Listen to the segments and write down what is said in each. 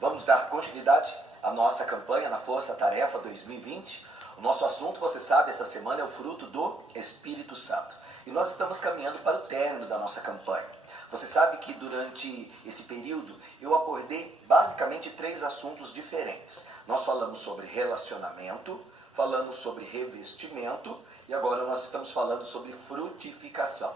Vamos dar continuidade à nossa campanha na Força Tarefa 2020. O nosso assunto, você sabe, essa semana é o fruto do Espírito Santo. E nós estamos caminhando para o término da nossa campanha. Você sabe que durante esse período eu abordei basicamente 3 assuntos diferentes. Nós falamos sobre relacionamento, falamos sobre revestimento e agora nós estamos falando sobre frutificação.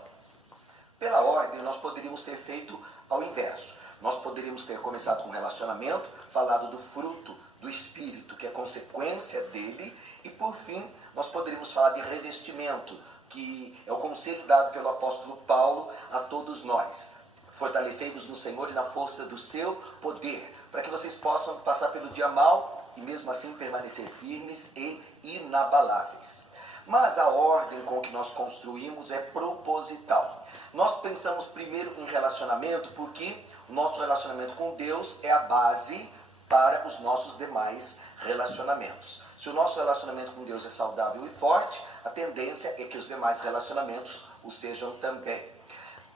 Pela ordem, nós poderíamos ter feito ao inverso. Nós poderíamos ter começado com relacionamento, falado do fruto do Espírito, que é consequência dele, e por fim, nós poderíamos falar de revestimento, que é o conselho dado pelo apóstolo Paulo a todos nós. Fortalecei-vos no Senhor e na força do seu poder, para que vocês possam passar pelo dia mau e mesmo assim permanecer firmes e inabaláveis. Mas a ordem com que nós construímos é proposital. Nós pensamos primeiro em relacionamento porque o nosso relacionamento com Deus é a base para os nossos demais relacionamentos. Se o nosso relacionamento com Deus é saudável e forte, a tendência é que os demais relacionamentos o sejam também.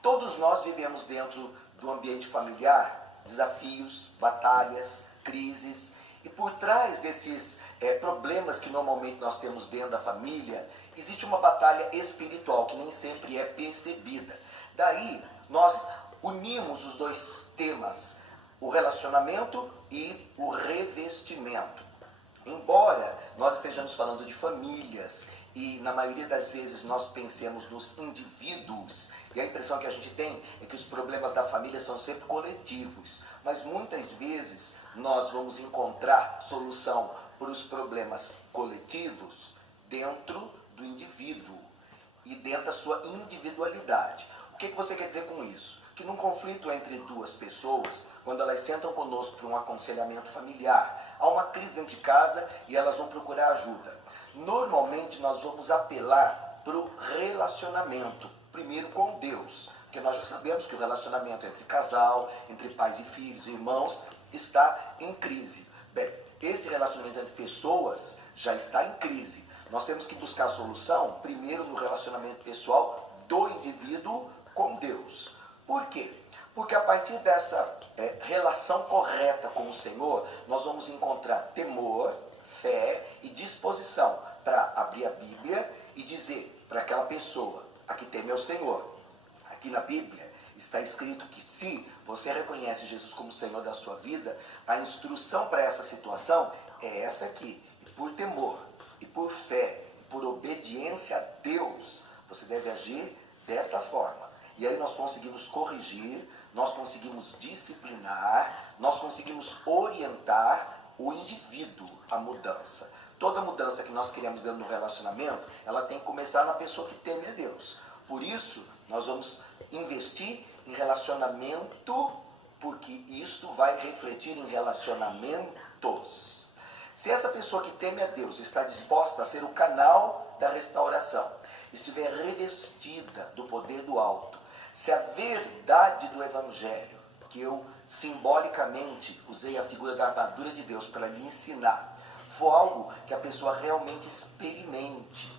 Todos nós vivemos dentro do ambiente familiar desafios, batalhas, crises, e por trás desses problemas que normalmente nós temos dentro da família, existe uma batalha espiritual que nem sempre é percebida. Daí, nós unimos os 2 temas, o relacionamento e o revestimento. Embora nós estejamos falando de famílias e na maioria das vezes nós pensemos nos indivíduos, e a impressão que a gente tem é que os problemas da família são sempre coletivos, mas muitas vezes nós vamos encontrar solução para os problemas coletivos dentro do indivíduo e dentro da sua individualidade. O que você quer dizer com isso? Que num conflito entre 2 pessoas, quando elas sentam conosco para um aconselhamento familiar, há uma crise dentro de casa e elas vão procurar ajuda. Normalmente nós vamos apelar para o relacionamento, primeiro com Deus, porque nós já sabemos que o relacionamento entre casal, entre pais e filhos, irmãos, está em crise. Bem, esse relacionamento entre pessoas já está em crise. Nós temos que buscar a solução primeiro no relacionamento pessoal do indivíduo com Deus. Por quê? Porque a partir dessa relação correta com o Senhor, nós vamos encontrar temor, fé e disposição para abrir a Bíblia e dizer para aquela pessoa: aqui teme ao Senhor. Aqui na Bíblia está escrito que se você reconhece Jesus como Senhor da sua vida, a instrução para essa situação é essa aqui. E por temor, e por fé, e por obediência a Deus, você deve agir desta forma. E aí nós conseguimos corrigir, nós conseguimos disciplinar, nós conseguimos orientar o indivíduo à mudança. Toda mudança que nós queremos dentro do relacionamento, ela tem que começar na pessoa que teme a Deus. Por isso, nós vamos investir em relacionamento, porque isto vai refletir em relacionamentos. Se essa pessoa que teme a Deus está disposta a ser o canal da restauração, estiver revestida do poder do alto, se a verdade do Evangelho, que eu simbolicamente usei a figura da armadura de Deus para lhe ensinar, for algo que a pessoa realmente experimente,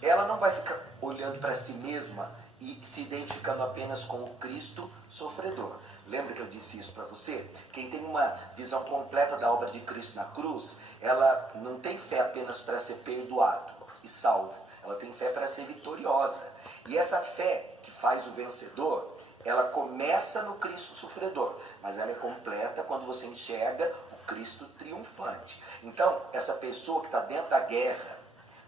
ela não vai ficar olhando para si mesma e se identificando apenas com o Cristo sofredor. Lembra que eu disse isso para você? Quem tem uma visão completa da obra de Cristo na cruz, ela não tem fé apenas para ser perdoado e salvo. Ela tem fé para ser vitoriosa. E essa fé que faz o vencedor, ela começa no Cristo sofredor, mas ela é completa quando você enxerga o Cristo triunfante. Então, essa pessoa que está dentro da guerra,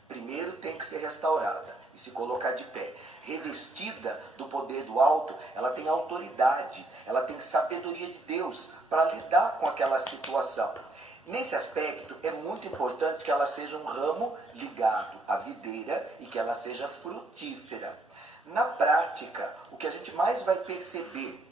primeiro tem que ser restaurada e se colocar de pé. Revestida do poder do alto, ela tem autoridade, ela tem sabedoria de Deus para lidar com aquela situação. Nesse aspecto, é muito importante que ela seja um ramo ligado à videira e que ela seja frutífera. Na prática, o que a gente mais vai perceber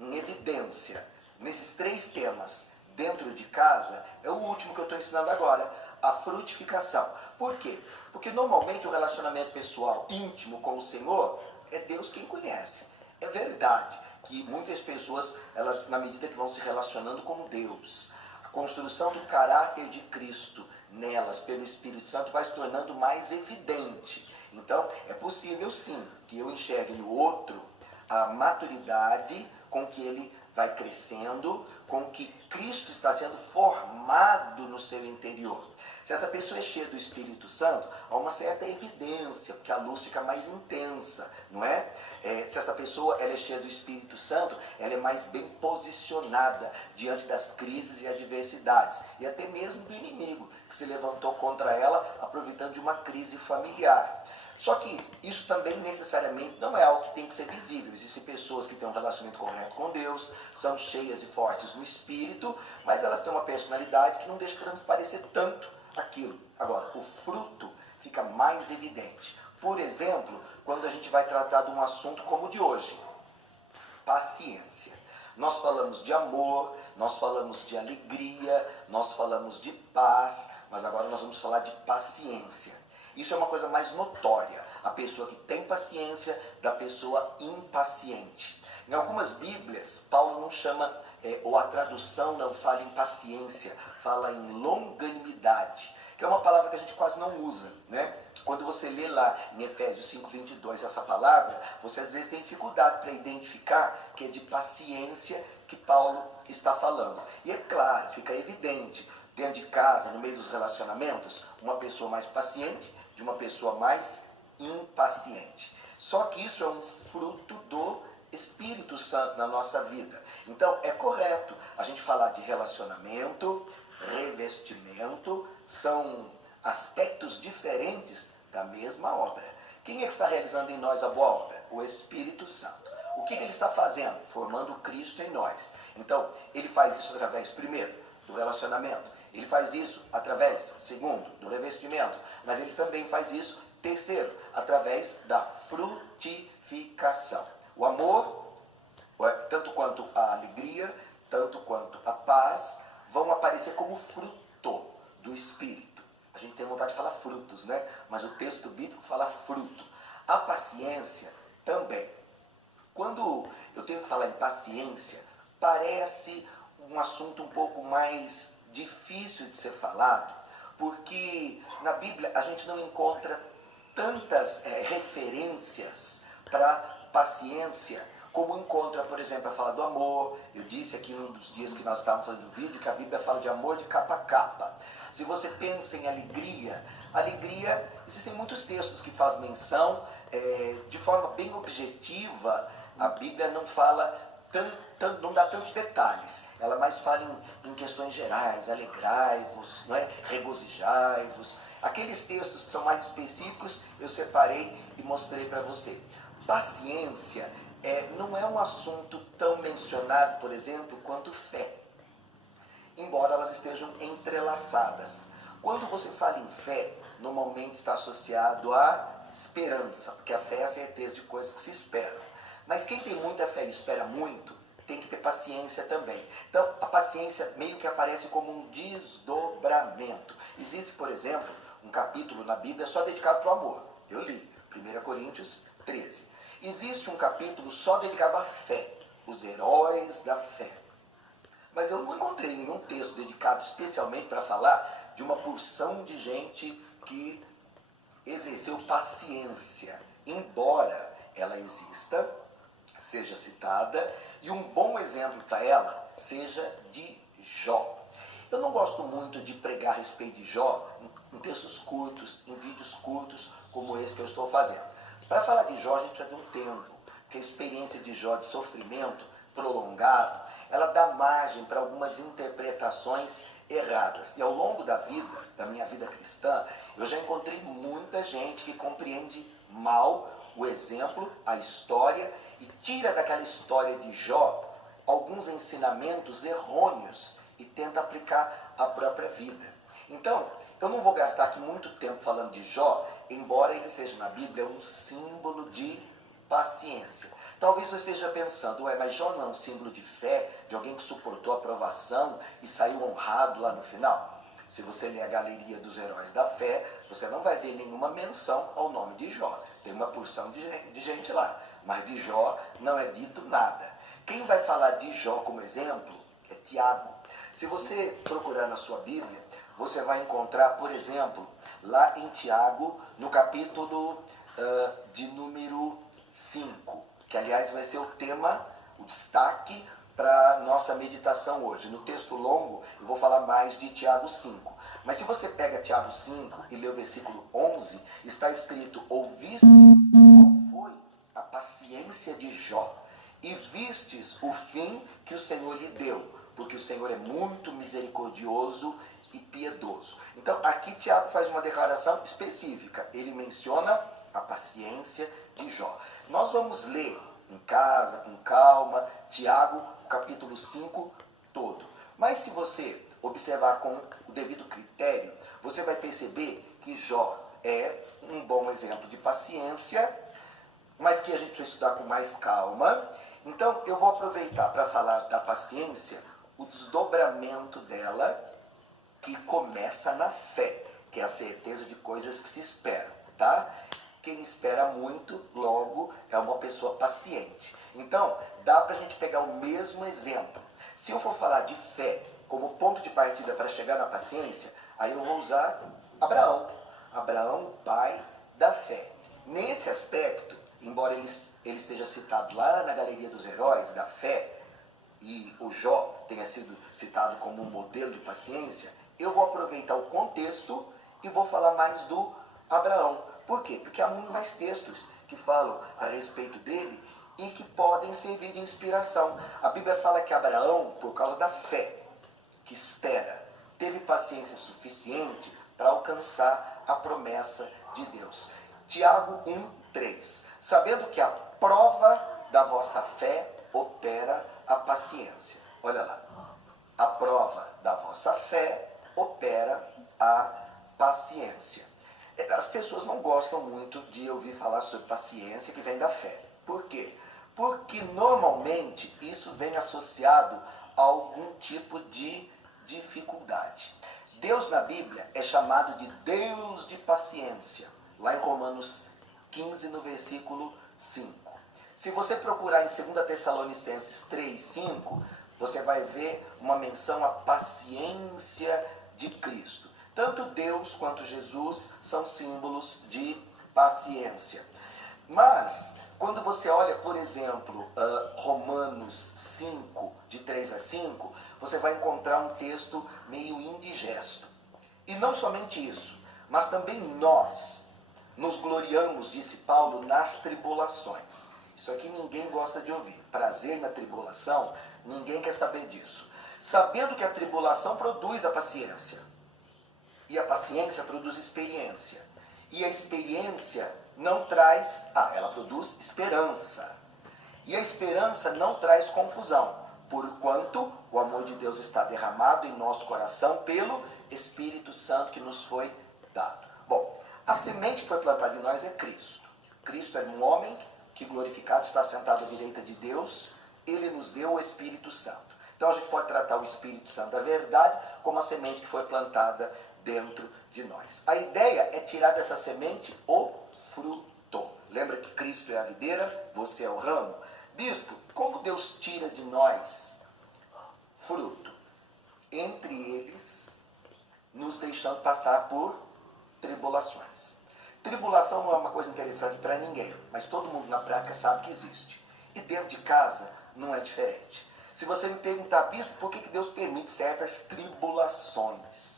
em evidência nesses 3 temas dentro de casa é o último que eu estou ensinando agora, a frutificação. Por quê? Porque normalmente o relacionamento pessoal íntimo com o Senhor é Deus quem conhece. É verdade que muitas pessoas, elas, na medida que vão se relacionando com Deus, a construção do caráter de Cristo nelas, pelo Espírito Santo, vai se tornando mais evidente. Então, é possível sim que eu enxergue no outro a maturidade com que ele vai crescendo, com que Cristo está sendo formado no seu interior. Se essa pessoa é cheia do Espírito Santo, há uma certa evidência, porque a luz fica mais intensa, não é? Se essa pessoa ela é cheia do Espírito Santo, ela é mais bem posicionada diante das crises e adversidades, e até mesmo do inimigo, que se levantou contra ela, aproveitando de uma crise familiar. Só que isso também necessariamente não é algo que tem que ser visível. Existem pessoas que têm um relacionamento correto com Deus, são cheias e fortes no Espírito, mas elas têm uma personalidade que não deixa transparecer tanto aquilo. Agora, o fruto fica mais evidente. Por exemplo, quando a gente vai tratar de um assunto como o de hoje, paciência. Nós falamos de amor, nós falamos de alegria, nós falamos de paz, mas agora nós vamos falar de paciência. Isso é uma coisa mais notória, a pessoa que tem paciência da pessoa impaciente. Em algumas Bíblias, Paulo não chama, ou a tradução não fala em paciência, fala em longanimidade, que é uma palavra que a gente quase não usa, né? Quando você lê lá em Efésios 5:22 essa palavra, você às vezes tem dificuldade para identificar que é de paciência que Paulo está falando. E é claro, fica evidente, dentro de casa, no meio dos relacionamentos, uma pessoa mais paciente de uma pessoa mais impaciente. Só que isso é um fruto do Espírito Santo na nossa vida. Então, é correto a gente falar de relacionamento, revestimento, são aspectos diferentes da mesma obra. Quem é que está realizando em nós a boa obra? O Espírito Santo. O que ele está fazendo? Formando Cristo em nós. Então, ele faz isso através, primeiro, do relacionamento. Ele faz isso através, segundo, do revestimento. Mas ele também faz isso, terceiro, através da frutificação. O amor, tanto quanto a alegria, tanto quanto a paz, vão aparecer como fruto do Espírito. A gente tem vontade de falar frutos, né? Mas o texto bíblico fala fruto. A paciência também. Quando eu tenho que falar em paciência, parece um assunto um pouco mais difícil de ser falado, porque na Bíblia a gente não encontra tantas referências para paciência, como encontra, por exemplo, a fala do amor. Eu disse aqui num dos dias que nós estávamos fazendo o vídeo que a Bíblia fala de amor de capa a capa. Se você pensa em alegria, existem muitos textos que fazem menção, de forma bem objetiva. A Bíblia não fala não dá tantos detalhes, ela mais fala em questões gerais, alegrai-vos, não é? Regozijai-vos. Aqueles textos que são mais específicos, eu separei e mostrei para você. Paciência não é um assunto tão mencionado, por exemplo, quanto fé, embora elas estejam entrelaçadas. Quando você fala em fé, normalmente está associado à esperança, porque a fé é a certeza de coisas que se esperam. Mas quem tem muita fé e espera muito, tem que ter paciência também. Então, a paciência meio que aparece como um desdobramento. Existe, por exemplo, um capítulo na Bíblia só dedicado para o amor. Eu li, 1 Coríntios 13. Existe um capítulo só dedicado à fé, os heróis da fé. Mas eu não encontrei nenhum texto dedicado especialmente para falar de uma porção de gente que exerceu paciência, embora ela exista, seja citada, e um bom exemplo para ela seja de Jó. Eu não gosto muito de pregar a respeito de Jó em textos curtos, em vídeos curtos, como esse que eu estou fazendo. Para falar de Jó, a gente precisa de um tempo, porque a experiência de Jó de sofrimento prolongado, ela dá margem para algumas interpretações erradas. E ao longo da vida, da minha vida cristã, eu já encontrei muita gente que compreende mal o exemplo, a história, e tira daquela história de Jó alguns ensinamentos errôneos e tenta aplicar à própria vida. Então, eu não vou gastar aqui muito tempo falando de Jó, embora ele seja na Bíblia um símbolo de paciência. Talvez você esteja pensando, mas Jó não é um símbolo de fé, de alguém que suportou a provação e saiu honrado lá no final? Se você ler a galeria dos heróis da fé, você não vai ver nenhuma menção ao nome de Jó. Tem uma porção de gente lá, mas de Jó não é dito nada. Quem vai falar de Jó como exemplo é Tiago. Se você procurar na sua Bíblia, você vai encontrar, por exemplo, lá em Tiago, no capítulo de número 5, que aliás vai ser o tema, o destaque para nossa meditação hoje. No texto longo, eu vou falar mais de Tiago 5. Mas se você pega Tiago 5 e lê o versículo 11, está escrito: ouviste qual foi a paciência de Jó, e vistes o fim que o Senhor lhe deu, porque o Senhor é muito misericordioso e piedoso. Então, aqui Tiago faz uma declaração específica. Ele menciona a paciência de Jó. Nós vamos ler em casa, com calma, Tiago, capítulo 5 todo. Mas se você observar com o devido critério, você vai perceber que Jó é um bom exemplo de paciência, mas que a gente precisa estudar com mais calma. Então, eu vou aproveitar para falar da paciência, o desdobramento dela, que começa na fé, que é a certeza de coisas que se esperam, tá? Quem espera muito, logo, é uma pessoa paciente. Então, dá para a gente pegar o mesmo exemplo. Se eu for falar de fé como ponto de partida para chegar na paciência, aí eu vou usar Abraão. Abraão, pai da fé. Nesse aspecto, embora ele esteja citado lá na galeria dos heróis da fé, e o Jó tenha sido citado como um modelo de paciência, eu vou aproveitar o contexto e vou falar mais do Abraão. Por quê? Porque há muito mais textos que falam a respeito dele e que podem servir de inspiração. A Bíblia fala que Abraão, por causa da fé que espera, teve paciência suficiente para alcançar a promessa de Deus. Tiago 1:3. Sabendo que a prova da vossa fé opera a paciência. Olha lá. A prova da vossa fé opera a paciência. As pessoas não gostam muito de ouvir falar sobre paciência que vem da fé. Por quê? Porque normalmente isso vem associado a algum tipo de dificuldade. Deus na Bíblia é chamado de Deus de paciência, lá em Romanos 15, no versículo 5. Se você procurar em 2 Tessalonicenses 3:5, você vai ver uma menção à paciência de Cristo. Tanto Deus quanto Jesus são símbolos de paciência. Mas, quando você olha, por exemplo, Romanos 5, de 3 a 5, você vai encontrar um texto meio indigesto. E não somente isso, mas também nós nos gloriamos, disse Paulo, nas tribulações. Isso aqui ninguém gosta de ouvir. Prazer na tribulação, ninguém quer saber disso. Sabendo que a tribulação produz a paciência. E a paciência produz experiência. E a experiência não traz... ela produz esperança. E a esperança não traz confusão, porquanto o amor de Deus está derramado em nosso coração pelo Espírito Santo que nos foi dado. Bom, a semente que foi plantada em nós é Cristo. Cristo é um homem que, glorificado, está sentado à direita de Deus. Ele nos deu o Espírito Santo. Então a gente pode tratar o Espírito Santo da verdade como a semente que foi plantada dentro de nós. A ideia é tirar dessa semente o fruto. Lembra que Cristo é a videira, você é o ramo? Bispo, como Deus tira de nós fruto? Entre eles, nos deixando passar por tribulações. Tribulação não é uma coisa interessante para ninguém, mas todo mundo na prática sabe que existe. E dentro de casa não é diferente. Se você me perguntar, bispo, por que Deus permite certas tribulações?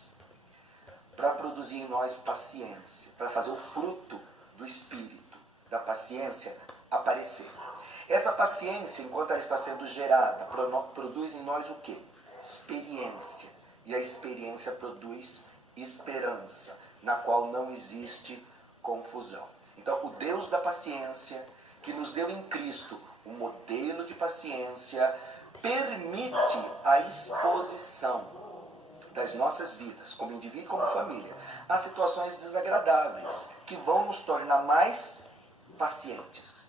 Para produzir em nós paciência, para fazer o fruto do Espírito, da paciência, aparecer. Essa paciência, enquanto ela está sendo gerada, produz em nós o quê? Experiência. E a experiência produz esperança, na qual não existe confusão. Então, o Deus da paciência, que nos deu em Cristo um modelo de paciência, permite a exposição das nossas vidas, como indivíduo e como família, a situações desagradáveis, que vão nos tornar mais pacientes,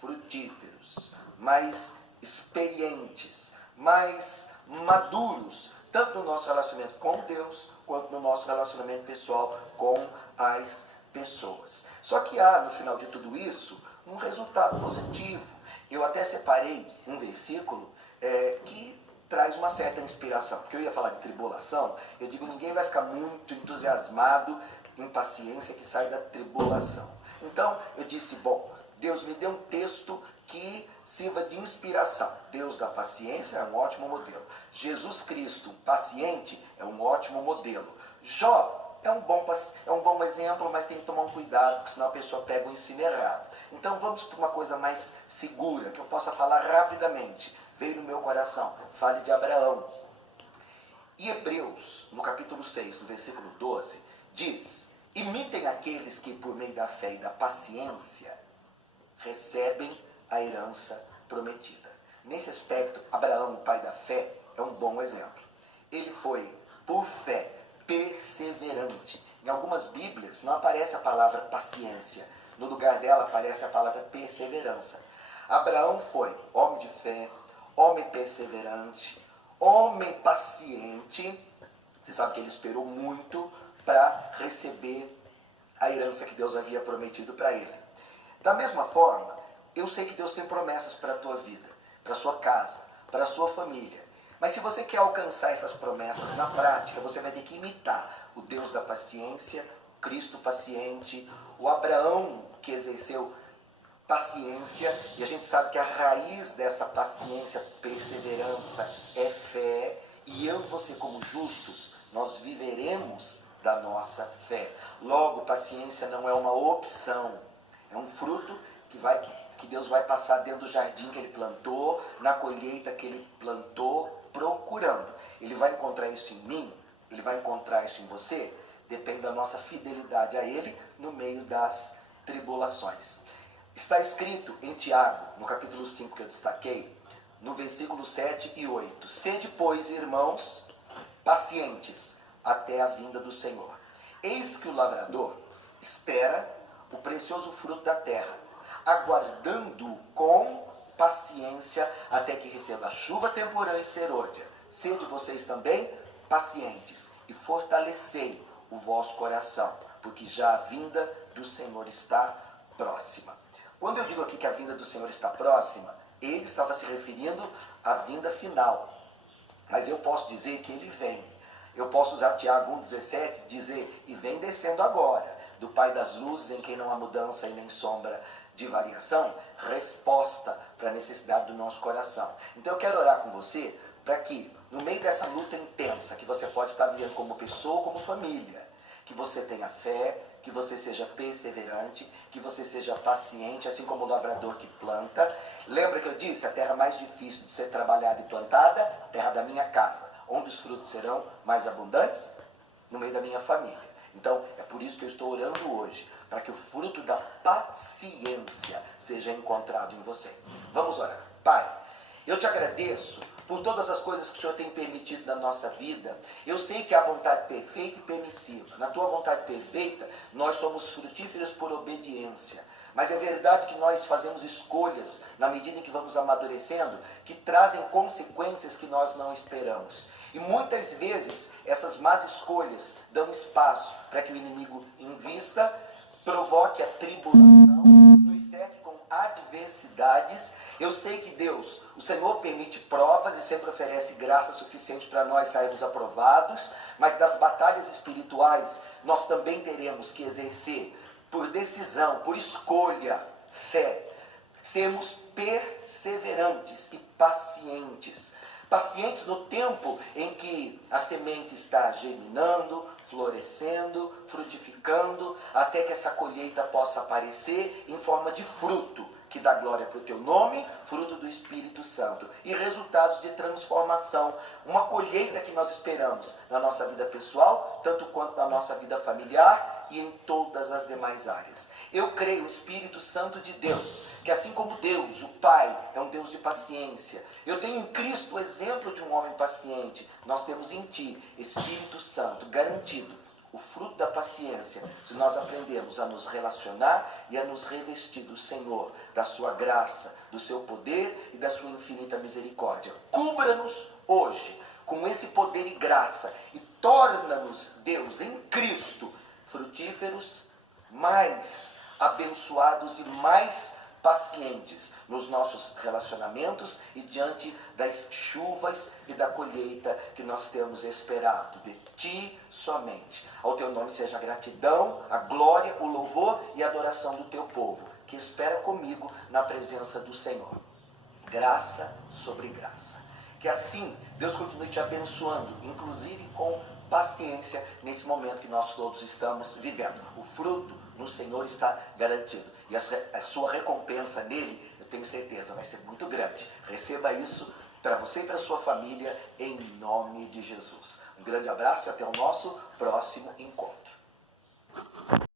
frutíferos, mais experientes, mais maduros, tanto no nosso relacionamento com Deus, quanto no nosso relacionamento pessoal com as pessoas. Só que há, no final de tudo isso, um resultado positivo. Eu até separei um versículo que traz uma certa inspiração, porque eu ia falar de tribulação, eu digo, ninguém vai ficar muito entusiasmado em paciência que sai da tribulação. Então, eu disse, bom, Deus me deu um texto que sirva de inspiração. Deus da paciência é um ótimo modelo. Jesus Cristo, paciente, é um ótimo modelo. Jó é um bom exemplo, mas tem que tomar um cuidado, porque senão a pessoa pega o ensino errado. Então vamos para uma coisa mais segura, que eu possa falar rapidamente. Veio no meu coração, fale de Abraão. E Hebreus, no capítulo 6, no versículo 12, diz: imitem aqueles que por meio da fé e da paciência recebem a herança prometida. Nesse aspecto, Abraão, o pai da fé, é um bom exemplo. Ele foi, por fé, perseverante. Em algumas Bíblias não aparece a palavra paciência. No lugar dela aparece a palavra perseverança. Abraão foi homem de fé, homem perseverante, homem paciente. Você sabe que ele esperou muito para receber a herança que Deus havia prometido para ele. Da mesma forma, eu sei que Deus tem promessas para a tua vida, para a sua casa, para a sua família. Mas se você quer alcançar essas promessas na prática, você vai ter que imitar o Deus da paciência, o Cristo paciente, o Abraão que exerceu paciência. E a gente sabe que a raiz dessa paciência, perseverança, é fé. E eu e você, como justos, nós viveremos da nossa fé. Logo, paciência não é uma opção, é um fruto que Deus vai passar dentro do jardim que Ele plantou, na colheita que Ele plantou, procurando. Ele vai encontrar isso em mim, Ele vai encontrar isso em você, depende da nossa fidelidade a Ele no meio das tribulações. Está escrito em Tiago, no capítulo 5 que eu destaquei, no versículo 7 e 8. Sede, pois, irmãos, pacientes até a vinda do Senhor. Eis que o lavrador espera o precioso fruto da terra, aguardando com paciência até que receba a chuva temporã e serôdia. Sede vocês também pacientes e fortalecei o vosso coração, porque já a vinda do Senhor está próxima. Quando eu digo aqui que a vinda do Senhor está próxima, ele estava se referindo à vinda final. Mas eu posso dizer que ele vem. Eu posso usar Tiago 1,17, dizer, e vem descendo agora, do Pai das luzes, em quem não há mudança e nem sombra de variação, resposta para a necessidade do nosso coração. Então eu quero orar com você, para que, no meio dessa luta intensa, que você pode estar vivendo como pessoa, como família, que você tenha fé, que você seja perseverante, que você seja paciente, assim como o lavrador que planta. Lembra que eu disse, a terra mais difícil de ser trabalhada e plantada, terra da minha casa, onde os frutos serão mais abundantes? No meio da minha família. Então, é por isso que eu estou orando hoje, para que o fruto da paciência seja encontrado em você. Vamos orar. Pai, eu te agradeço por todas as coisas que o Senhor tem permitido na nossa vida. Eu sei que há vontade perfeita e permissiva. Na tua vontade perfeita, nós somos frutíferos por obediência. Mas é verdade que nós fazemos escolhas, na medida em que vamos amadurecendo, que trazem consequências que nós não esperamos. E muitas vezes, essas más escolhas dão espaço para que o inimigo invista, provoque a tribulação, nos cerque com adversidades. Eu sei que Deus, o Senhor permite provas e sempre oferece graça suficiente para nós sairmos aprovados, mas das batalhas espirituais nós também teremos que exercer por decisão, por escolha, fé. Sermos perseverantes e pacientes. Pacientes no tempo em que a semente está germinando, florescendo, frutificando, até que essa colheita possa aparecer em forma de fruto, que dá glória para o teu nome, fruto do Espírito Santo, e resultados de transformação, uma colheita que nós esperamos na nossa vida pessoal, tanto quanto na nossa vida familiar e em todas as demais áreas. Eu creio, o Espírito Santo de Deus, que assim como Deus, o Pai, é um Deus de paciência, eu tenho em Cristo o exemplo de um homem paciente, nós temos em Ti, Espírito Santo, garantido o fruto da paciência, se nós aprendemos a nos relacionar e a nos revestir do Senhor, da sua graça, do seu poder e da sua infinita misericórdia. Cubra-nos hoje com esse poder e graça e torna-nos, Deus, em Cristo, frutíferos, mais abençoados e mais pacientes nos nossos relacionamentos e diante das chuvas e da colheita que nós temos esperado de Ti somente. Ao Teu nome seja a gratidão, a glória, o louvor e a adoração do Teu povo. que espera comigo na presença do Senhor. Graça sobre graça. Que assim Deus continue te abençoando, inclusive com paciência nesse momento que nós todos estamos vivendo. O fruto no Senhor está garantido. E a sua recompensa nele, eu tenho certeza, vai ser muito grande. Receba isso para você e para a sua família, em nome de Jesus. Um grande abraço e até o nosso próximo encontro.